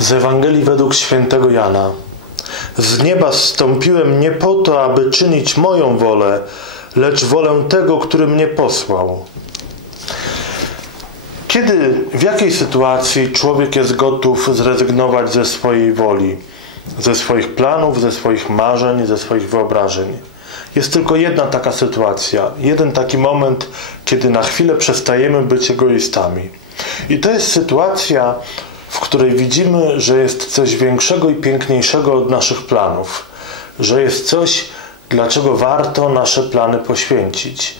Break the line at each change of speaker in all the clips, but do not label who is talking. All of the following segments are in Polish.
Z Ewangelii według świętego Jana. Z nieba zstąpiłem nie po to, aby czynić moją wolę, lecz wolę tego, który mnie posłał. Kiedy, w jakiej sytuacji człowiek jest gotów zrezygnować ze swojej woli, ze swoich planów, ze swoich marzeń, ze swoich wyobrażeń? Jest tylko jedna taka sytuacja, jeden taki moment, kiedy na chwilę przestajemy być egoistami. I to jest sytuacja, w której widzimy, że jest coś większego i piękniejszego od naszych planów, że jest coś, dlaczego warto nasze plany poświęcić,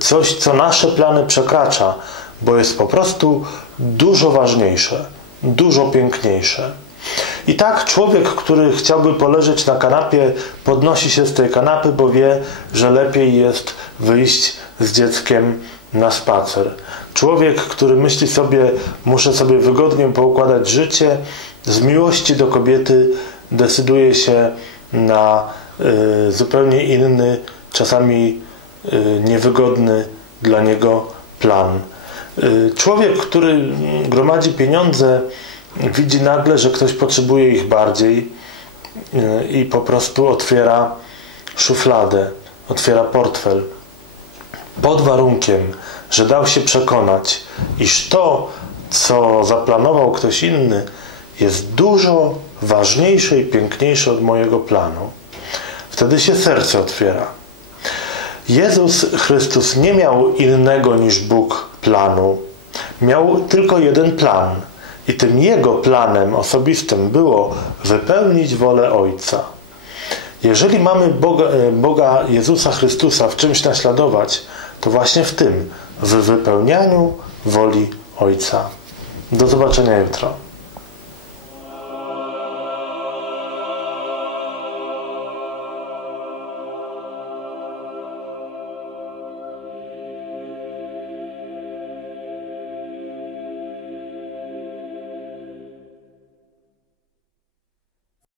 coś, co nasze plany przekracza, bo jest po prostu dużo ważniejsze, dużo piękniejsze. I tak człowiek, który chciałby poleżeć na kanapie, podnosi się z tej kanapy, bo wie, że lepiej jest wyjść z dzieckiem na spacer. Człowiek, który myśli sobie, muszę sobie wygodnie poukładać życie, z miłości do kobiety decyduje się na y, zupełnie inny, czasami y, niewygodny dla niego plan. Y, człowiek, który gromadzi pieniądze, widzi nagle, że ktoś potrzebuje ich bardziej i po prostu otwiera szufladę, otwiera portfel pod warunkiem, że dał się przekonać, iż to, co zaplanował ktoś inny, jest dużo ważniejsze i piękniejsze od mojego planu. Wtedy się serce otwiera. Jezus Chrystus nie miał innego niż Bóg planu. Miał tylko jeden plan. I tym jego planem osobistym było wypełnić wolę Ojca. Jeżeli mamy Boga, Boga Jezusa Chrystusa w czymś naśladować, to właśnie w tym, w wypełnianiu woli Ojca. Do zobaczenia jutro.